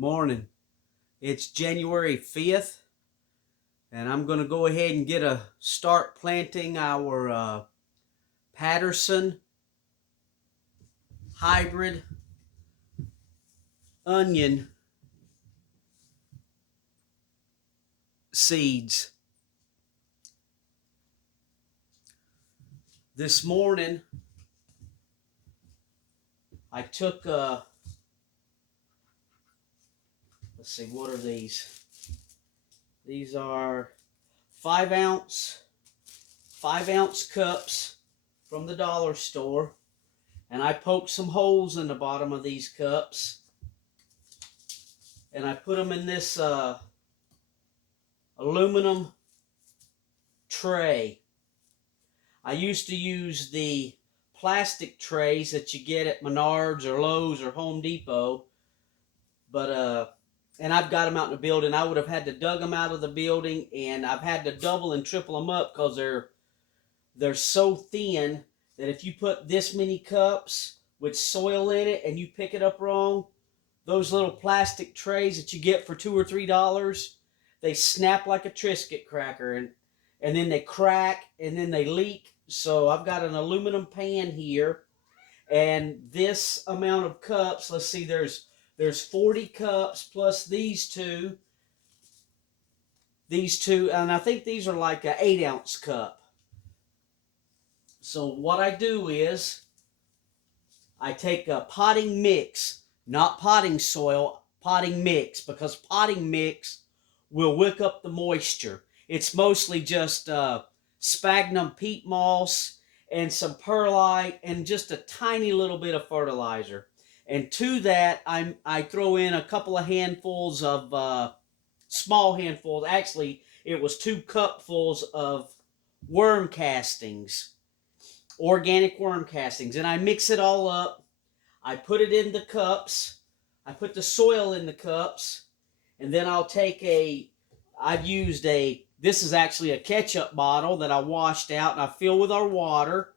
Morning. It's January 5th, and I'm going to go ahead and start planting our Patterson hybrid onion seeds. This morning, I took, let's see, what are these? These are 5-ounce cups from the dollar store, and I poked some holes in the bottom of these cups, and I put them in this aluminum tray. I used to use the plastic trays that you get at Menards or Lowe's or Home Depot, but and I've got them out in the building. I would have had to dug them out of the building, and I've had to double and triple them up because they're so thin that if you put this many cups with soil in it and you pick it up wrong, those little plastic trays that you get for $2 or $3, they snap like a Triscuit cracker, and then they crack, and then they leak. So I've got an aluminum pan here, and this amount of cups, let's see, there's 40 cups plus these two, and I think these are like an 8-ounce cup. So what I do is I take a potting mix, not potting soil, potting mix, because potting mix will wick up the moisture. It's mostly just sphagnum peat moss and some perlite and just a tiny little bit of fertilizer. And to that, I throw in a couple of handfuls of, small handfuls. Actually, it was 2 cupfuls of worm castings, organic worm castings. And I mix it all up. I put it in the cups. I put the soil in the cups. And then I'll take this is actually a ketchup bottle that I washed out and I fill with our water.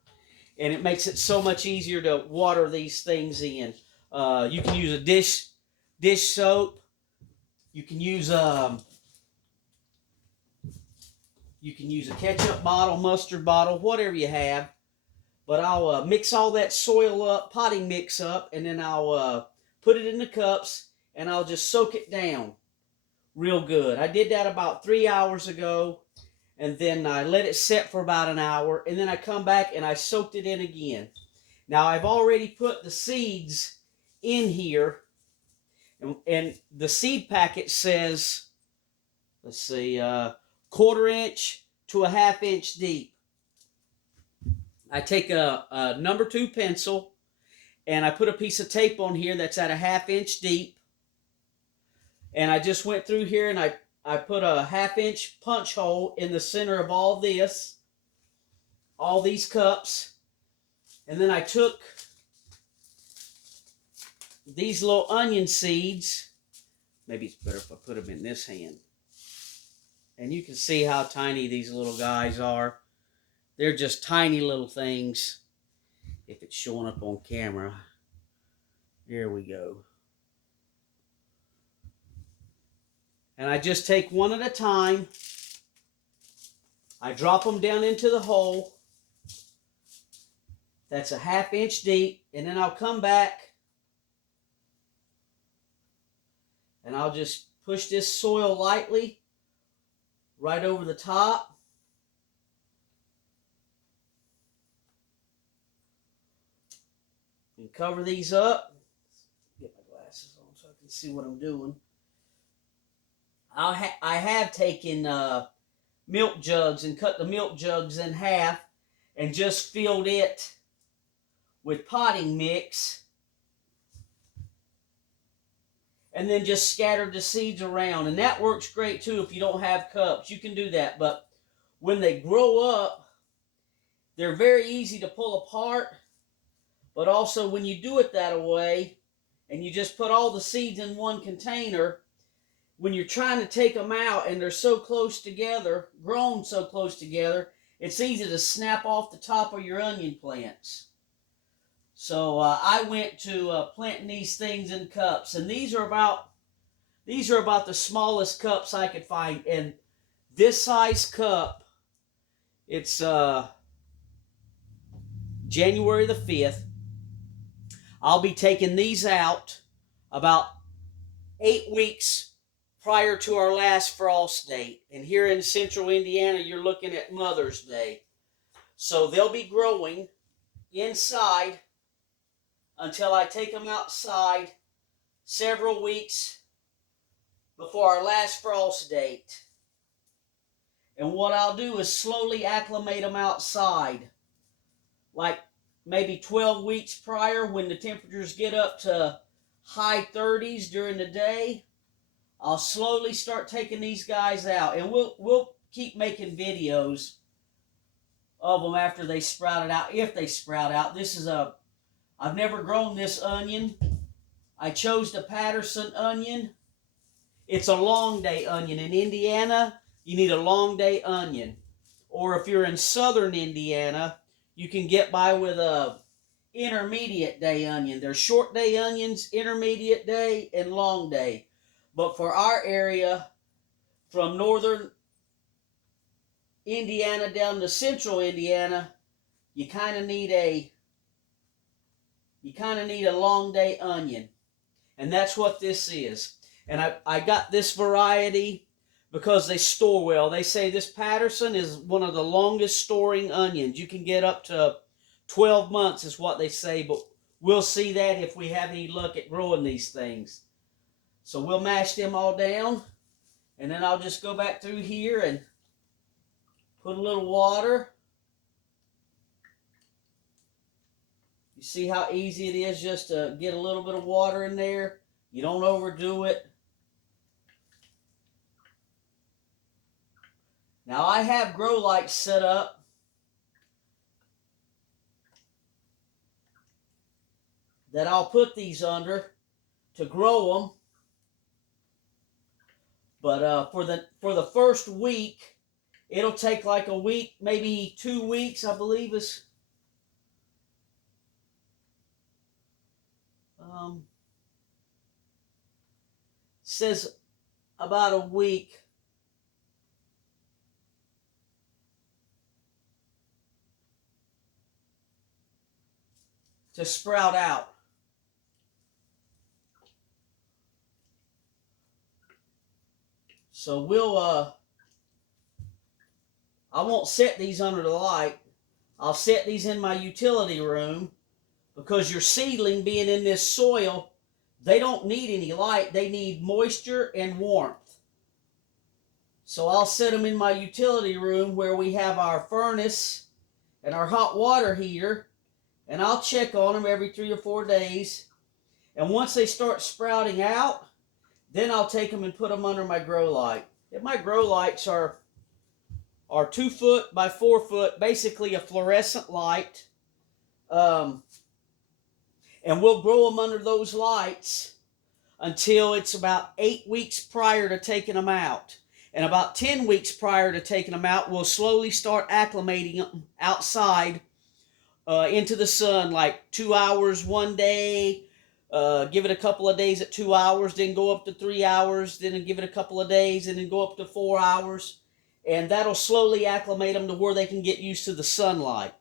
And it makes it so much easier to water these things in. You can use a dish soap. You can use a ketchup bottle, mustard bottle, whatever you have. But I'll mix all that soil up, potting mix up, and then I'll put it in the cups, and I'll just soak it down real good. I did that about 3 hours ago, and then I let it set for about an hour, and then I come back and I soaked it in again. Now I've already put the seeds in here, and the seed packet says, let's see, 1/4 inch to a 1/2 inch deep. I take a number 2 pencil, and I put a piece of tape on here that's at a 1/2 inch deep. And I just went through here and I put a 1/2 inch punch hole in the center of all these cups. And then I took these little onion seeds. Maybe it's better if I put them in this hand. And you can see how tiny these little guys are. They're just tiny little things. If it's showing up on camera. There we go. And I just take one at a time. I drop them down into the hole. That's a 1/2 inch deep. And then I'll come back. And I'll just push this soil lightly right over the top. And cover these up. Get my glasses on so I can see what I'm doing. I have taken milk jugs and cut the milk jugs in half and just filled it with potting mix, and then just scattered the seeds around. And that works great too if you don't have cups. You can do that. But when they grow up, they're very easy to pull apart. But also when you do it that way, and you just put all the seeds in one container, when you're trying to take them out and they're so close together, grown so close together, it's easy to snap off the top of your onion plants. So I went to planting these things in cups, and these are about These are about the smallest cups I could find. And this size cup, it's January the 5th. I'll be taking these out about 8 weeks prior to our last frost date. And here in central Indiana, you're looking at Mother's Day. So they'll be growing inside until I take them outside several weeks before our last frost date. And what I'll do is slowly acclimate them outside, like maybe 12 weeks prior, when the temperatures get up to high 30s during the day. I'll slowly start taking these guys out, and we'll keep making videos of them after they sprouted out, if they sprout out. I've never grown this onion. I chose the Patterson onion. It's a long day onion. In Indiana, you need a long day onion. Or if you're in southern Indiana, you can get by with a intermediate day onion. There's short day onions, intermediate day, and long day. But for our area, from northern Indiana down to central Indiana, you kind of need a long day onion. And that's what this is. And I got this variety because they store well. They say this Patterson is one of the longest storing onions. You can get up to 12 months is what they say, but we'll see that if we have any luck at growing these things. So we'll mash them all down, and then I'll just go back through here and put a little water. You see how easy it is just to get a little bit of water in there? You don't overdo it. Now I have grow lights set up that I'll put these under to grow them. But for the first week, it'll take like a week, maybe 2 weeks, I believe is. Says about a week. To sprout out. So I won't set these under the light. I'll set these in my utility room, because your seedling being in this soil, they don't need any light. They need moisture and warmth. So I'll set them in my utility room where we have our furnace and our hot water heater, and I'll check on them every 3 or 4 days. And once they start sprouting out, then I'll take them and put them under my grow light. And my grow lights are 2 foot by 4 foot, basically a fluorescent light. And we'll grow them under those lights until it's about 8 weeks prior to taking them out. And about 10 weeks prior to taking them out, we'll slowly start acclimating them outside into the sun, like 2 hours one day, give it a couple of days at 2 hours, then go up to 3 hours, then give it a couple of days, and then go up to 4 hours. And that'll slowly acclimate them to where they can get used to the sunlight.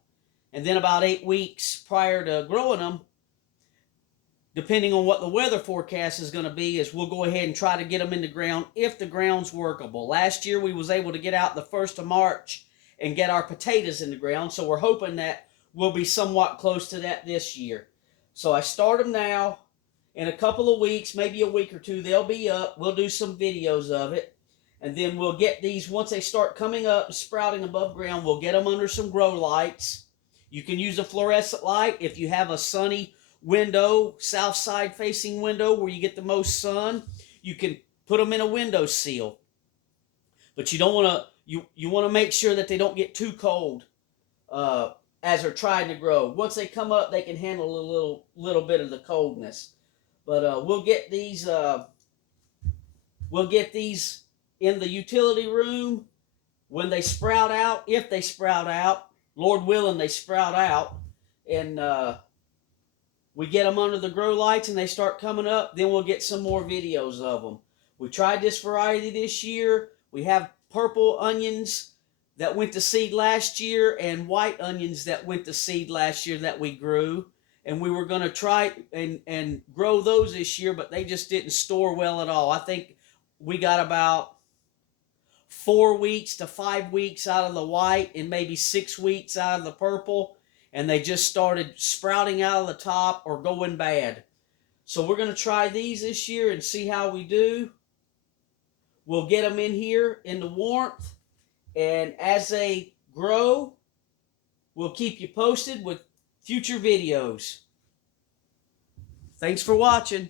And then about 8 weeks prior to growing them, depending on what the weather forecast is going to be, is we'll go ahead and try to get them in the ground if the ground's workable. Last year we was able to get out the 1st of March and get our potatoes in the ground, so we're hoping that we'll be somewhat close to that this year. So I start them now. In a couple of weeks, maybe a week or 2, they'll be up. We'll do some videos of it. And then we'll get these, once they start coming up and sprouting above ground, we'll get them under some grow lights. You can use a fluorescent light if you have a sunny window, south side facing window where you get the most sun. You can put them in a window sill. But you don't want to, you want to make sure that they don't get too cold as they're trying to grow. Once they come up, they can handle a little bit of the coldness. But we'll get these in the utility room when they sprout out, if they sprout out. Lord willing, they sprout out. And we get them under the grow lights and they start coming up. Then we'll get some more videos of them. We tried this variety this year. We have purple onions that went to seed last year and white onions that went to seed last year that we grew. And we were going to try and grow those this year, but they just didn't store well at all. I think we got about 4 weeks to 5 weeks out of the white and maybe 6 weeks out of the purple. And they just started sprouting out of the top or going bad. So we're going to try these this year and see how we do. We'll get them in here in the warmth. And as they grow, we'll keep you posted with future videos. Thanks for watching.